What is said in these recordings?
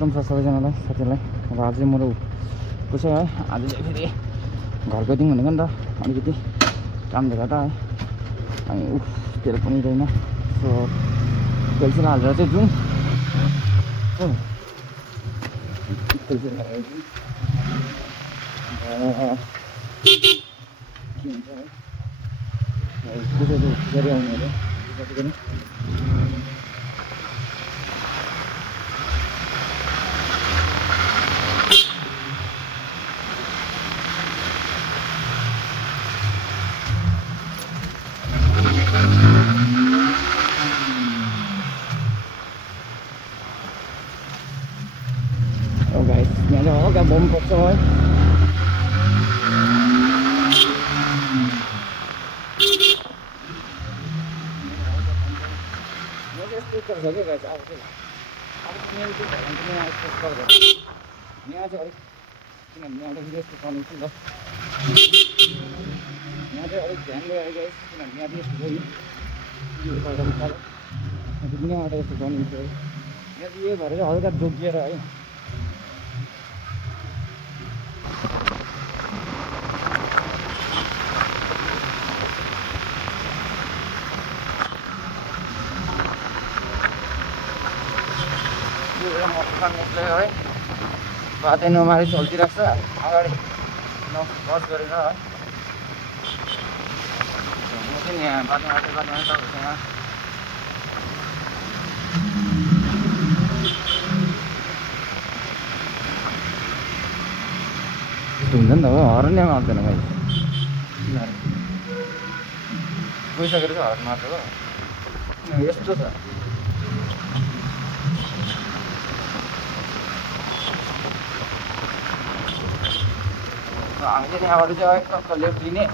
खतम छ सबैजनालाई साथीहरूलाई। अब आज चाहिँ मेरो कसै है आज चाहिँ फेरि घर गइदिउँ भनेको नि त अलिकति कामले गर्दा है। अनि तेल पनि रहेन, सो तेल चाहिँ हालेर चाहिँ जाउँ। तेल चाहिँ हालेर जाउँ के हुन्छ है कसैले गरी आउने अरे पनि। यहाँ चाहिँ हल्का बम पर्छ है। यस्तो छ कि गाइस अब चाहिँ यहाँ चाहिँ अलिक किनभने यहाँ त यस्तो चल्नु छ नि त, यहाँ चाहिँ अलिक ध्यान दिएर गाइस किनभने यहाँ चाहिँ यस्तो यहाँबाट यस्तो गर्नु छ। यहाँ चाहिँ यो भएर चाहिँ हल्का जोगिएर है है बाटै नमारी चल्दिरहेको छ अगाडि बस गरेर है। म चाहिँ यहाँ बाटोमा तपाईँसँग यस्तो हुन्छ नि त हो, हर्न नै मार्दैन भाइ गइसकेर चाहिँ हर्न मार्छ हो, यस्तो छ। हामी चाहिँ यहाँबाट चाहिँ टक्क लेफ्ट लिने,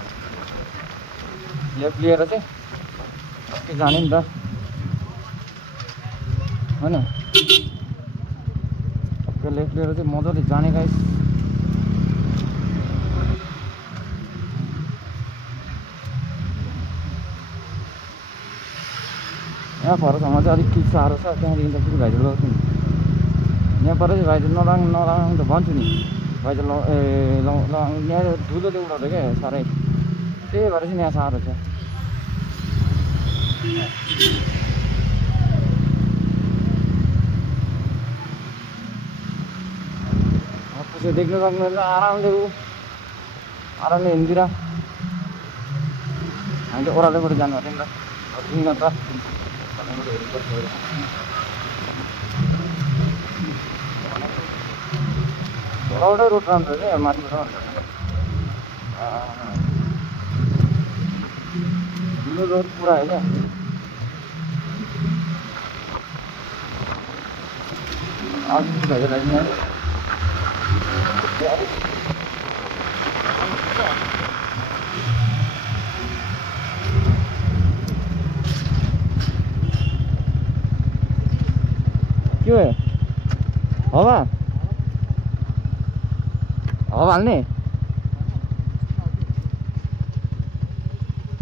लेफ्ट लिएर चाहिँ टक्कै जाने नि त होइन। टक्कै लेफ्ट लिएर चाहिँ मजाले जाने गाइस। यहाँ फरकसम्म चाहिँ अलिक साह्रो छ, त्यहाँदेखि त फेरि भाइजल गर्छु नि। यहाँ पर चाहिँ भाइजल नलाउनु त भन्छु नि, भाइजल यहाँ धुलोले उडाउँछ क्या साह्रै, त्यही भएर चाहिँ यहाँ साह्रो छ। कसै देख्न सक्नुहुन्छ आरामले हिँड्दिएर हामी चाहिँ ओह्रालोबाट जानु पर्छ नि त, त एउटै रोड राम्रो छ क्या माथिबाट धुलो रोड पुरा हो क्या। अलिकति भाइजल के भयो हावा हावा हाल्ने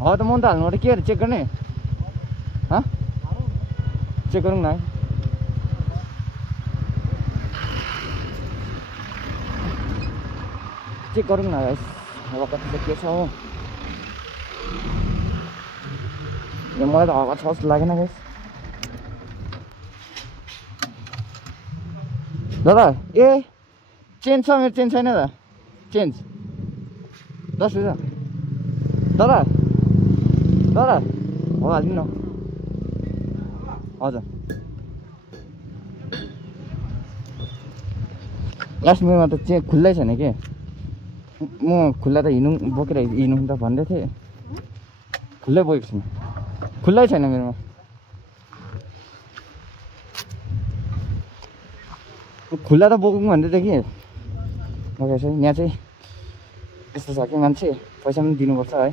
हावा त मन त हाल्नु के अरे चेक गर्ने चेक गरौँ न है। चेक गरौँ न गाइस हावा कति चाहिँ के छ हो। मलाई त हावा छ जस्तो लागेन गाइस। दादा ए चेन्ज छ मेरो, चेन्ज छैन त चेन्ज 10 रुपियाँ दादा दादा हो हालिदिनु न। हजुर लास्ट मेरोमा त चेन्ज खुल्लै छैन के, म खुल्ला त हिँड्नु बोकेर हिँड्नु त भन्दै थिएँ, खुल्लै बोकेको छैन, खुल्लै छैन मेरोमा। खुल्ला त बोकौँ भन्दै थियो कि ओके छ। यहाँ चाहिँ यस्तो छ कि मान्छे पैसा पनि दिनुपर्छ है।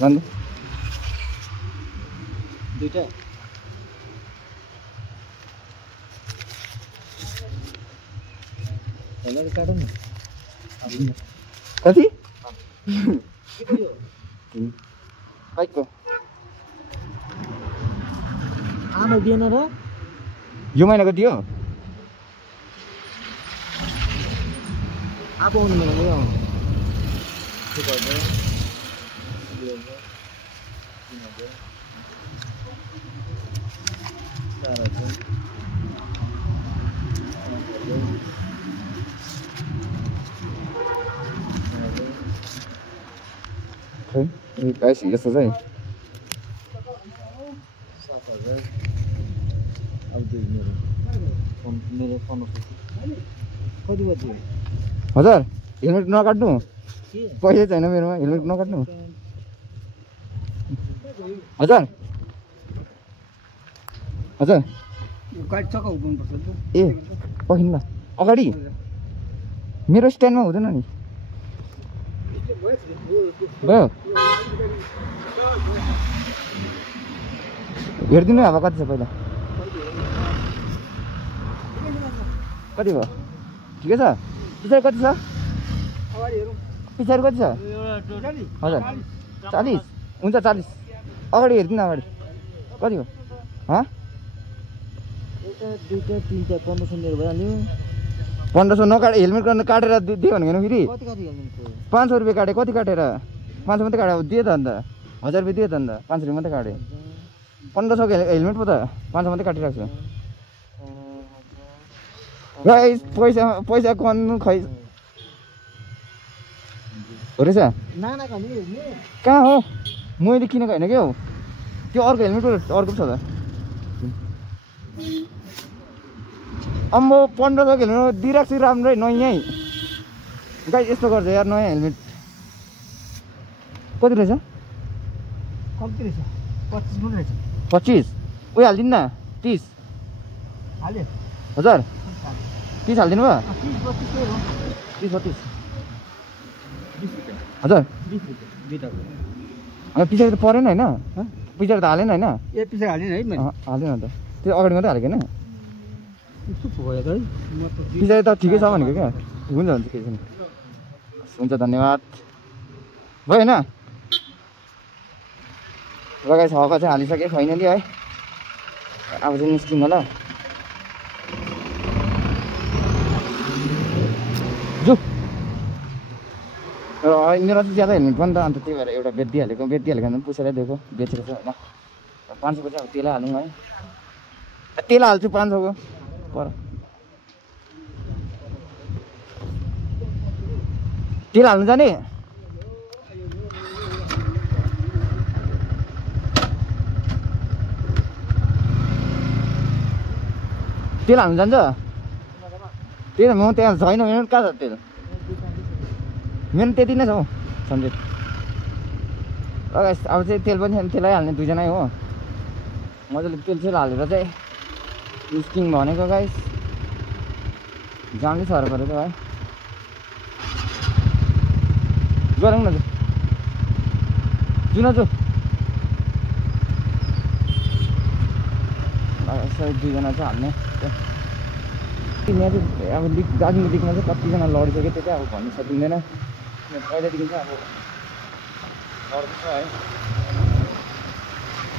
भन्नु दुईटा काटौँ न। कति बाइकको आमा दिएन र यो महिनाको दियो अब आउनु मलाई लियो गाइस यस्तो चाहिँ अब त्यो मेरो 1500 कति बज्यो हजुर हेलमेट नकाट्नु पैसा छैन मेरोमा हेलमेट नकाट्नु हजुर हजुर गाडी चक्का उठाउनुपर्छ ए पखिन ल अगाडि मेरो स्ट्यान्डमा हुँदैन नि भयो हेरिदिनु अब कति छ पहिला कति भयो ठिकै छ पछाडि कति छ पछाडि कति छ हजुर 40 हुन्छ 40 अगाडि हेरिदिनु अगाडि कति हो हँ एउटा दुईटा तिनटा 1500 मेरो भइहाल्यो 1500 नकाटे हेलमेट काटेर दियो भनेको फेरि कति कति हेल्मेटको 500 रुपियाँ काटे कति काटेर 500 मात्रै काटे दियो त अन्त 1000 रुपियाँ दियो त अन्त 500 रुपियाँ मात्रै काटे 1500 को हेलमेट पो त 500 मात्रै काटिरहेको छु गाइस पैसा कन्नु खै हो रहेछ नानाको नि कहाँ हो मैले किनेको होइन क्या हो त्यो अर्को हेलमेट अर्को छ त अम्बो 1500 को हेलमेट दिइरहेको छु राम्रै नयाँ गाइस यस्तो गर्छ यार नयाँ हेलमेट कति रहेछ कति रहेछ 25 पनि रहेछ 25 उयो हालिदिनु न 30 हाल्यो हजुर 30 हालिदिनु भयो 30 32 हजुर 20 रुपियाँ दुईटाको अब पछाडि त परेन होइन पछाडि त हालेन होइन ए पछाडि हालिन है मैले हालेन त त्यो अगाडि मात्रै हालेको होइन कस्तो भयो त है म त पछाडि त ठिकै छ भनेको क्या हुन्छ हुन्छ केही छैन हुन्छ धन्यवाद भयो होइन लगाइ छको चाहिँ हालिसकेँ फाइनली है अब चाहिँ निस्किउँ होला जु मेरो चाहिँ ज्यादा हेल्मेट पनि त अन्त त्यही भएर एउटा बेचिदिइहालेको भने पुसेर दिएको बेचेर चाहिँ होइन 500 को चाहिँ अब तेल हालौँ है तेल हाल्छु 500 को पर तेल हाल्नु जाने तेल हाल्नु जान्छ त्यही त म त्यहाँ छैन मेरो कहाँ छ तेल मेरो त्यति नै छ हौ सन्डे अब चाहिँ तेल पनि छैन तेलै हाल्ने दुईजना हो मजाले तेल हालेर चाहिँ निस्किङ भनेको गाइस जानै साह्रो परेको है गरौँ न जुन दुईजना चाहिँ हाल्ने यहाँ चाहिँ अब दार्जिलिङ दिगमा चाहिँ कतिजना लडिसक्यो त्यो चाहिँ अब भन्नु सकिँदैन पहिलादेखि चाहिँ अब लड्दैछ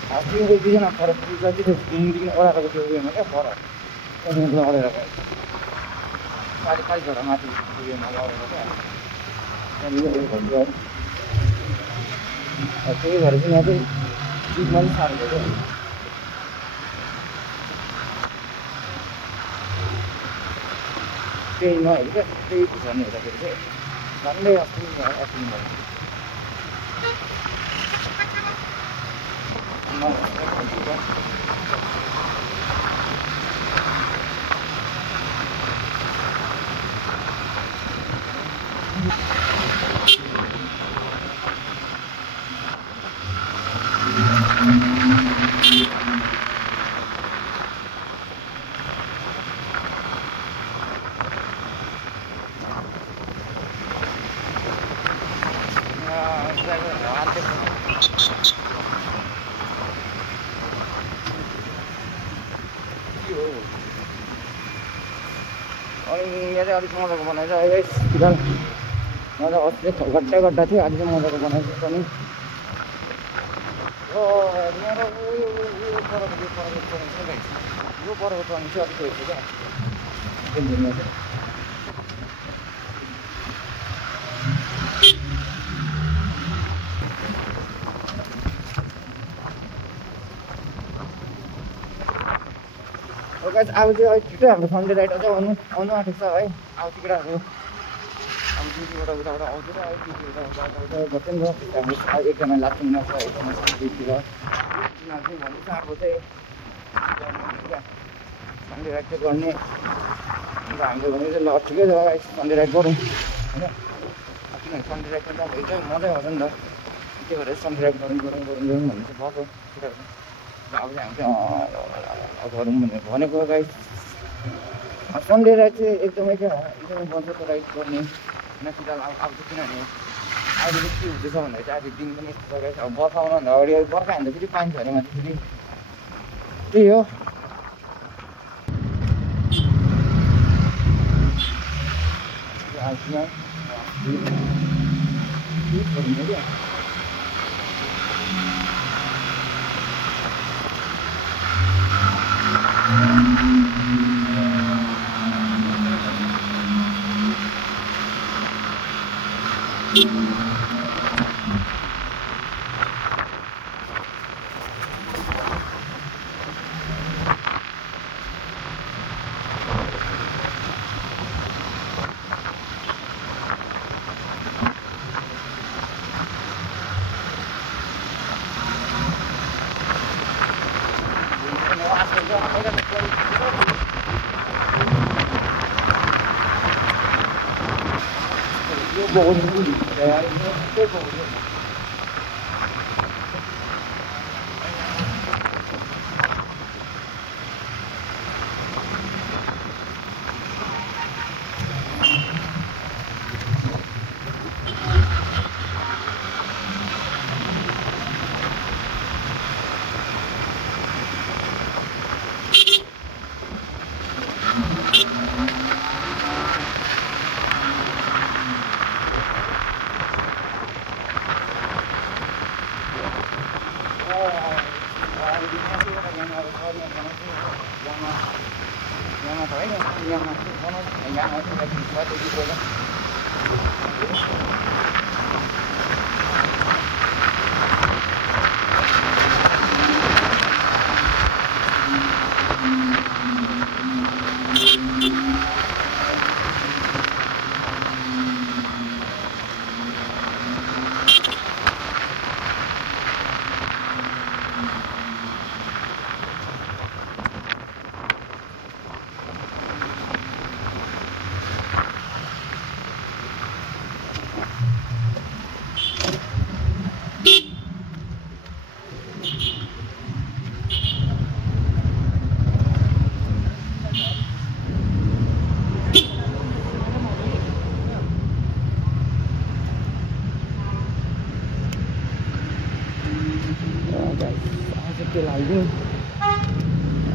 है त्यो दुईजना फरक जति त्यो घुमदेखि ओह्रालोको त्यो उयोमा क्या फरक लडेर पारि झोडा माथि उयोमा लडेर क्या त्यहाँनिर उयो भन्छु है त्यही भएर चाहिँ यहाँ चाहिँ चिजमा पनि साह्रो भयो क्या त्यही नहेरी क्या त्यही खुर्सानी हुँदाखेरि चाहिँ झन्डै अस्ति भयो अनि यहाँ चाहिँ अलिक मजाको बनाएछ है फिलहाल मजा अस्ति गड्डा थियो आज चाहिँ मजाको बनाएको पनि यो परको पानी चाहिँ अलिक रहेछ क्या अब चाहिँ छिटो हाम्रो सन्डे राइड अझै आउनु आँटेको छ है अब तिनीहरू अब ड्युटीबाट उताबाट आउँदैन है ड्युटीबाट उता गर्छ नि त हाम्रो एकजना लाचुङमा छ एकजना ड्युटीतिर तिनीहरू चाहिँ भन्दैछ अब चाहिँ सन्डे राइड चाहिँ गर्ने अन्त हामीले भने चाहिँ ल ठिकै छ सन्डे राइड गरौँ होइन किनभने सन्डे राइड चाहिँ अब एकदमै मजै आउँछ नि त त्यही भएर सन्डे राइड गरौँ भन्ने चाहिँ भएको केटाहरू अब चाहिँ हामी चाहिँ गरौँ भनेको गाइस सन्डे राइड चाहिँ एकदमै मजाको राइड गर्ने होइन फिलहाल अब चाहिँ किनभने अहिले चाहिँ के हुँदैछ भन्दाखेरि चाहिँ अहिले दिन पनि यस्तो छ गाइस अब बर्खा आउनुभन्दा अगाडि बर्खा हाल्दा फेरि पानी झरेमा चाहिँ फेरि त्यही हो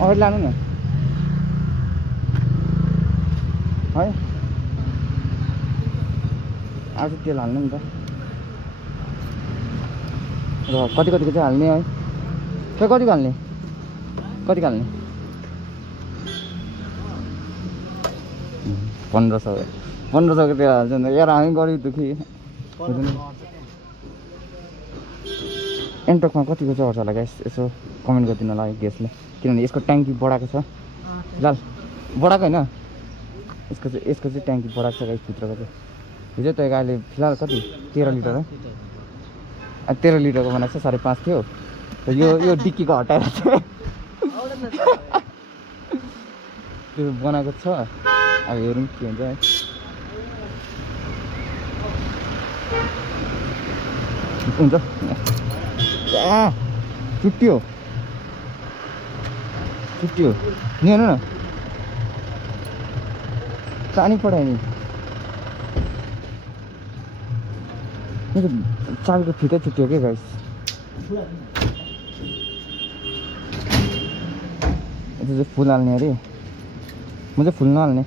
अगाडि लानु न है आज तेल हाल्नु नि त र कतिको चाहिँ हाल्ने है खै कतिको हाल्ने 1500 तेल हाल्छ नि यार हामी गरिब दुखी एन्टकमा कतिको चाहिँ पर्छ होला गाइस यसो कमेन्ट गरिदिनु होला ग्यासले किनभने यसको ट्याङ्की बढाएको छ फिलहाल बढाएको होइन यसको चाहिँ ट्याङ्की बढाएको छ गाइस भित्रको चाहिँ हिजो तपाईँको अहिले फिलहाल कति 13 लिटर है 13 लिटरको बनाएको छ 5.5 थियो यो डिक्कीको हटाएर चाहिँ त्यो बनाएको छ अब हेरौँ के हुन्छ है हुन्छ छुट्टियो नि हेर्नु न पानी पठायो नि चाबीको फितै छुट्टियो क्या गाइस यो चाहिँ फुल हाल्ने अरे म चाहिँ फुल नहाल्ने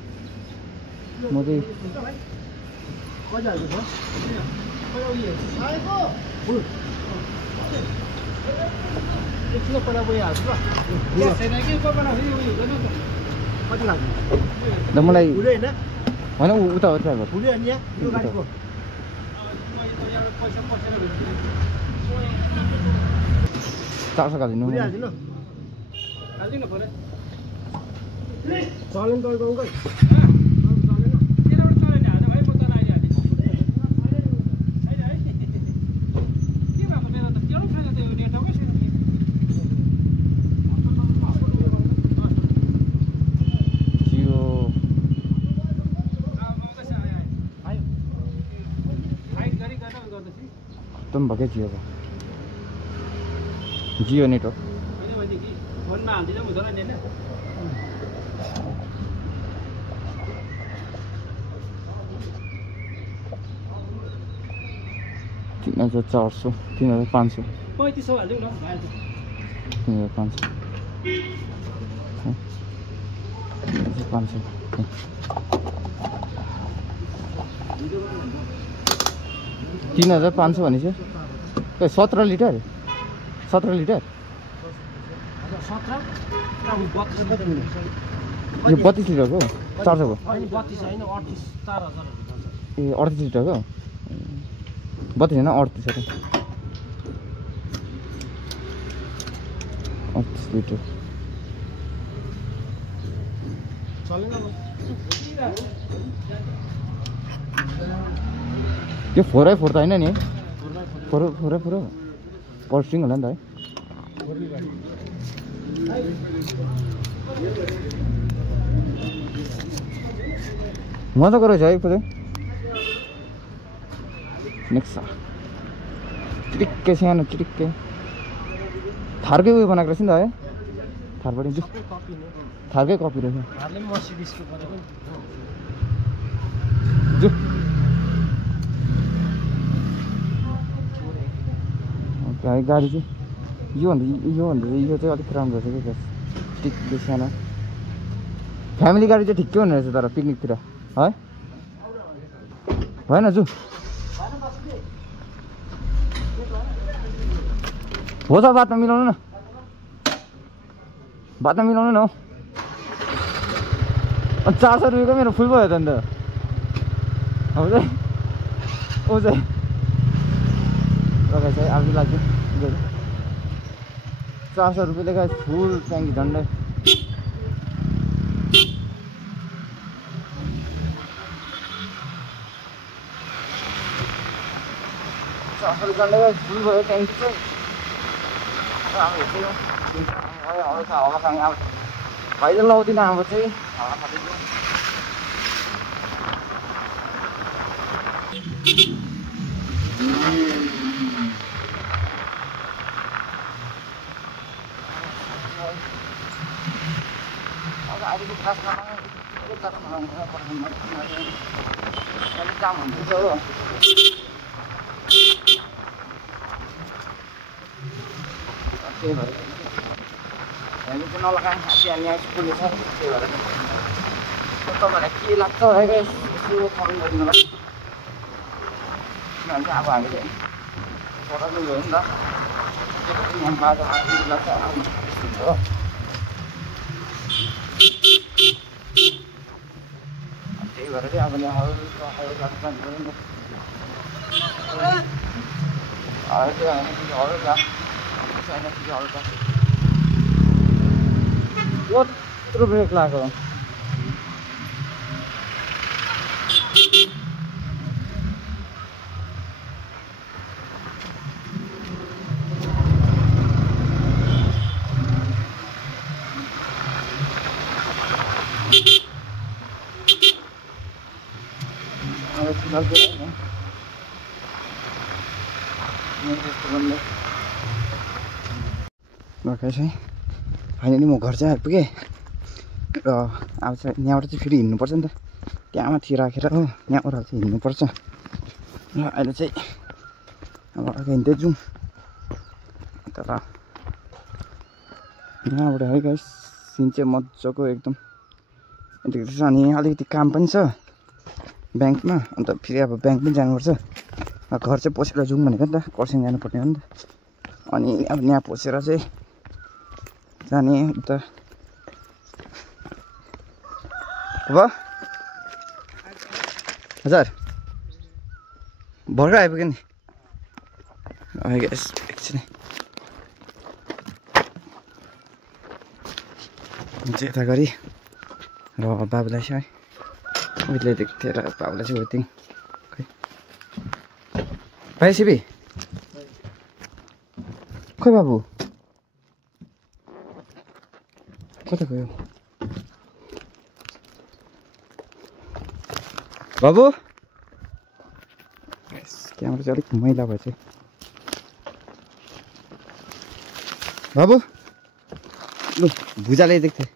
म चाहिँ मलाई होइन उता हो ड्राइभर 400 हालिदिनु एकदम भएकै जियो नेटवर्क तीन 400 3500 3500 3500 भनेपछि 17 लिटर 17 लिटर यो 32 लिटरको 400 को ए 38 लिटरको 32 होइन 38 लिटर त्यो 4x4 त होइन नि 4x4 पर्सिङ होला नि त है मजाको रहेछ है पुरै नेक्स्ट चिटिक्कै सानो चिटिक्कै थारकै उयो बनाएको रहेछ नि त है थारबाट थारकै कपी रहेछ जो गाडी चाहिँ योभन्दा यो चाहिँ अलिक राम्रो रहेछ क्या चिटिक्कै सानो फ्यामिली गाडी चाहिँ ठिक्कै हुने रहेछ तर पिकनिकतिर है भएन जु हो त बादमा मिलाउनु न बादमा मिलाउनु न हौ 400 रुपियाँको मेरो फुल भयो त अन्त हो चाहिँ ओ चाहिँ लगाइ चाहिँ आफू लाग्यो 400 रुपियाँले गाई फुल ट्याङ्की झन्डै 400 रुपियाँले गाई फुल भयो ट्याङ्की चाहिँ अब हेर्दै हावासँग अब भाइले लाउँदिनँ अब चाहिँ हावा खाँदैछु अलिक काम हुँदैछ हो त्यही भएर हामी चाहिँ नलगाएँ यहाँ स्कुलले छ त्यही भएर तपाईँहरूलाई के लाग्छ है यसो कमेन्ट गरिदिनु होला किनभने चाहिँ अब हामी चाहिँ पढाउनु गयो नि त यहाँ बाटोमा लाग्छ हो त्यही भएर चाहिँ अब यहाँ हल्का जानु पऱ्यो नि त हल्का हल्का यत्रो ब्रेक लाग्यो भर्खर चाहिँ फाइनली म घर चाहिँ आइपुगेँ र अब चाहिँ यहाँबाट चाहिँ फेरि हिँड्नुपर्छ नि त त्यहाँ माथि राखेर हो यहाँबाट चाहिँ हिँड्नुपर्छ र अहिले चाहिँ अब हिँड्दै जाउँ तर यहाँबाट है गाइस सिन चाहिँ मजाको एकदम देख्दैछ अनि अलिकति काम पनि छ ब्याङ्कमा अन्त फेरि अब ब्याङ्क पनि जानुपर्छ घर चाहिँ पसेर जाउँ भनेको नि त खरसाङ जानुपर्ने हो नि त अनि अब यहाँ पसेर चाहिँ जाने उता अब हजुर भर्खर आइपुग्यो नि एकछिन चाहिँ यता गरी र बाबुलाई चाहिँ उहिले देख्थेँ र बाबुलाई चाहिँ वेटिङ खै भाइ सिबी खोइ बाबु कता गयो बाबु क्यामेरा चाहिँ अलिक मैला भएछ बाबु लु भुजाले देख्थेँ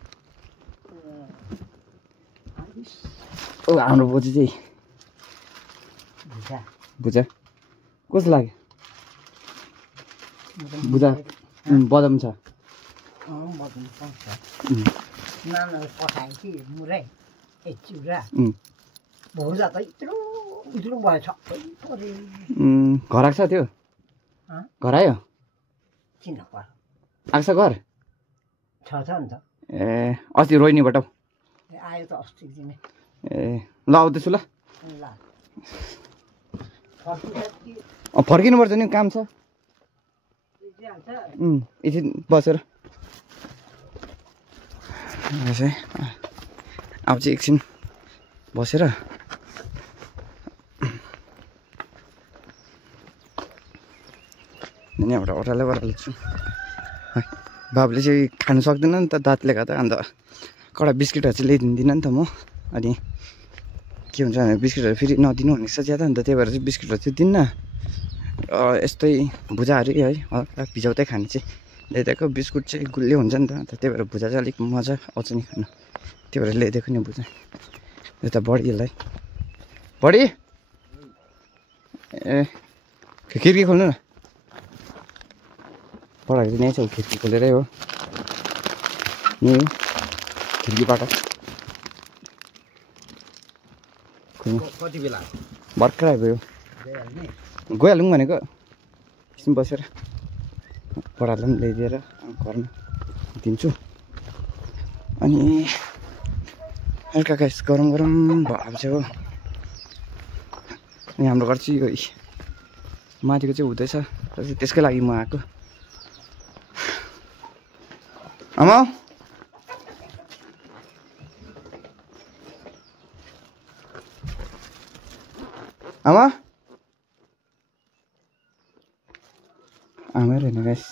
ओ हाम्रो बोजू चाहिँ भुजा कस्तो लाग्यो भुजा बदाम छ घर आएको छ त्यो घर आयो आएको छ घर ए अस्ति रोहिणीबाट आयो त अस्ति ए ल आउँदैछु ल फर्किनुपर्छ नि काम छ एकछिन बसेर अब चाहिँ एकछिन बसेर यहाँबाट ओह्रालै छु बाबुले चाहिँ खानु सक्दैन नि त दाँतले गर्दा अन्त कडा बिस्किटहरू चाहिँ ल्याइदिँदिनँ नि त म अनि के हुन्छ भने बिस्किटहरू फेरि नदिनु भनेको छ ज्यादा अन्त त्यही भएर चाहिँ बिस्किटहरू चाहिँ दिन्न यस्तै भुजाहरू है हल्का भिजाउँदै खाने चाहिँ ल्याइदिएको बिस्कुट चाहिँ गुलियो हुन्छ नि त अन्त त्यही भएर भुजा चाहिँ अलिक मजा आउँछ नि खानु त्यही भएर ल्याइदिएको नि भुजा यता बडीलाई बडी ए खिड्की खोल्नु न पढाएको चाहिँ यहीँ छ खिड्की खोलेरै हो यहीँ हो खिड्कीबाट कति बेला भर्खर आइपुग्यो गइहालौँ भनेको एकछिन बसेर पढाहरूलाई पनि ल्याइदिएर घरमा दिन्छु अनि हल्का गाइस गरम गरम भएको छ हो अनि हाम्रो घर चाहिँ यो माथिको चाहिँ हुँदैछ त्यसकै लागि म आएको आमा आमा आमै रहेन गाइस